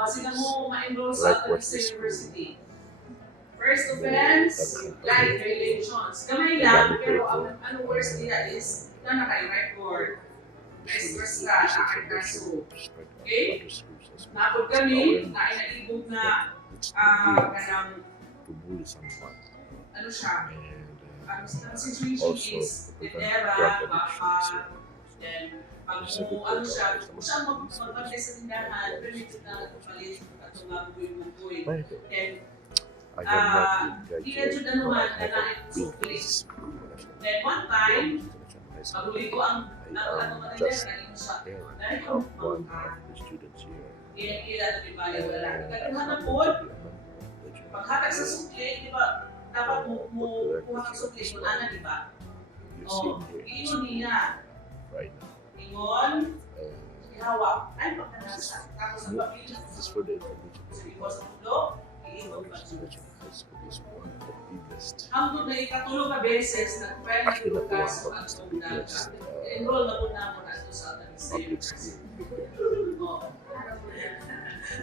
like what this University. First offense, like relations. Kamay lang, pero ang worst niya is na naka-record. Express ka, nakakaso. Okay? Napod kami, na inaibog na kanang to bully someone. ano siya, And ang situation also is to prevent Dera, drug Papa, addiction. then pag This is a good ano siya, program. kung siya magbantay sa tindahan, permitted na nagpapalit at tumabugoy-bugoy. Then, I have not kinadyo na naman na na-supplement. Then one time, pag-uli ko ang ano man nila, kanino siya, dahil ko one of the students here. kila na di ba, wala. Ikaduhan na po, paghatag sa sukli, di ba, dapat mo kuha ng sukli kung ana, di ba? You see here, Ingon niya. right now. Ingon, ihawak. Ay, pagkanasa. Tapos ang pamilya. This is for the information. So, iwas ang ulo, iingon pa siya. High School is one of the biggest. Hangtod na ikatulong ka beses, nag-file na Actually, yung not one kaso of ang the tungdal ka. biggest Enroll na po na mo na ito sa ating public savings. school,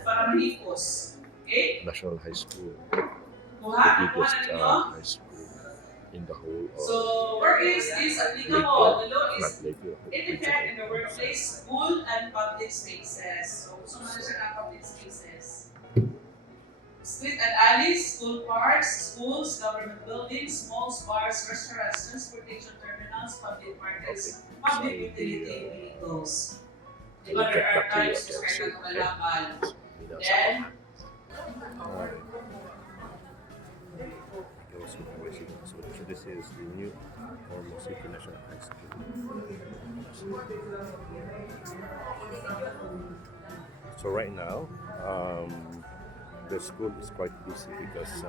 Para mahipos. Okay? national high school, Kuha? the Kuha biggest na ninyo? high school in the whole of So, where is this applicable? The law not is Lakeville, in effect in the workplace, school, and public spaces. So, gusto mo na siya ng public spaces. Street and alleys, school parks, schools, government buildings, malls, bars, restaurants, transportation terminals, public markets, public utility vehicles. Diba there are times na kaya kagalaban. Then, So this is the new Ormoc International High School. So right now, the school is quite busy because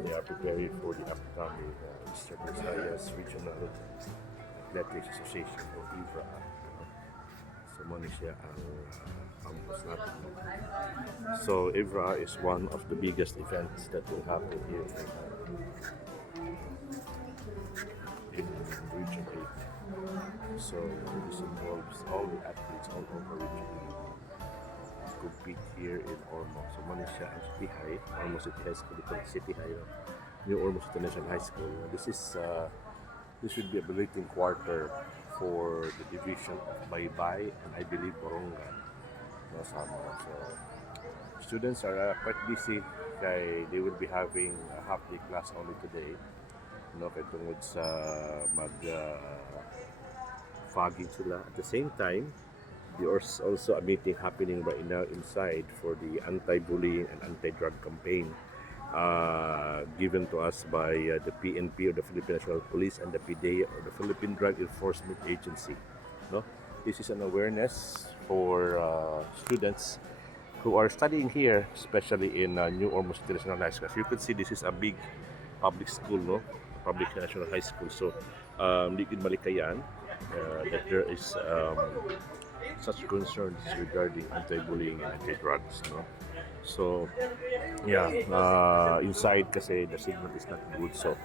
they are preparing for the upcoming Eastern Visayas Regional Athletics Association or IVRA. So muna siya ang campus natin. So IVRA is one of the biggest events that will happen here in Region 8. So this involves all the athletes all over Region 8 compete here in Ormoc. So muna siya ang City High, Ormoc City High School, ito City High, New Ormoc International High School. This would be a belating quarter for the division of Baybay and I believe Borongan. So students are quite busy kay they will be having a half day class only today. Kaya tungod sa fogging sila. At the same time, there's also a meeting happening right now inside for the anti-bullying and anti-drug campaign given to us by the PNP or the Philippine National Police and the PDEA or the Philippine Drug Enforcement Agency. This is an awareness for students who are studying here, especially in New Ormoc International High School. As you can see, this is a big public school, public national high school. So, hindi din malikayan that there is such concerns regarding anti-bullying and anti-drugs. So, yeah, inside kasi the signal is not good. So,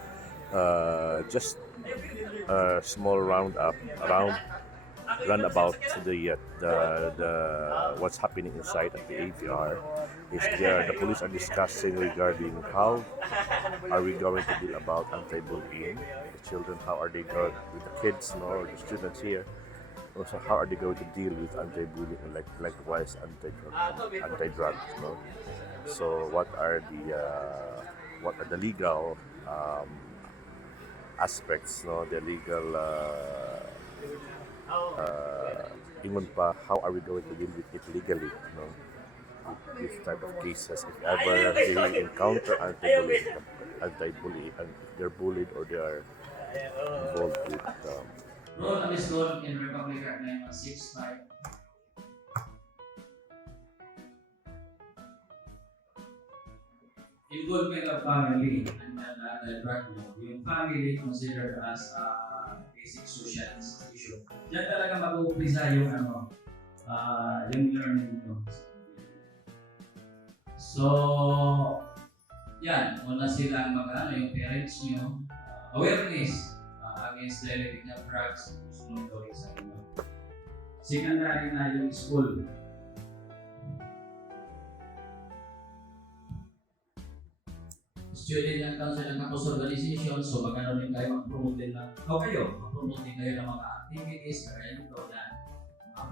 just a small runabout the what's happening inside at the AVR is there. The police are discussing regarding how are we going to deal about anti-bullying the children, how are they going with the kids, or the students here. Also, how are they going to deal with anti-bullying and likewise anti-drugs, So, what are the legal aspects, the legal ingon pa, how are we going to deal with it legally, this type of cases if ever they encounter anti-bullying and if they're bullied or they are involved with roll on this roll in Republic Act 9165. Involvement of family and the drug law. Yung family considered as a basic social institution. Diyan talaga mag-uumpisa yung yung learning nyo. So, yan. Una silang yung parents nyo. Awareness against the illegal drugs sunod gawin sa inyo. Secondary na yung school. student lang council ng campus organization, so magkano din kayo mag-promote din lang, mag-promote din kayo ng mga activities, kaya nito na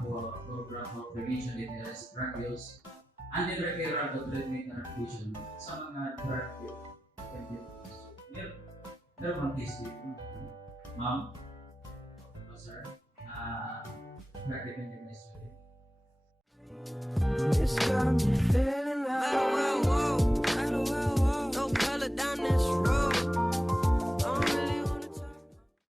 program for prevention in drug use, and then referral to treatment and addiction sa mga drug use. Meron mang case dito, ma'am, sir, drug dependent na student. It's got me feeling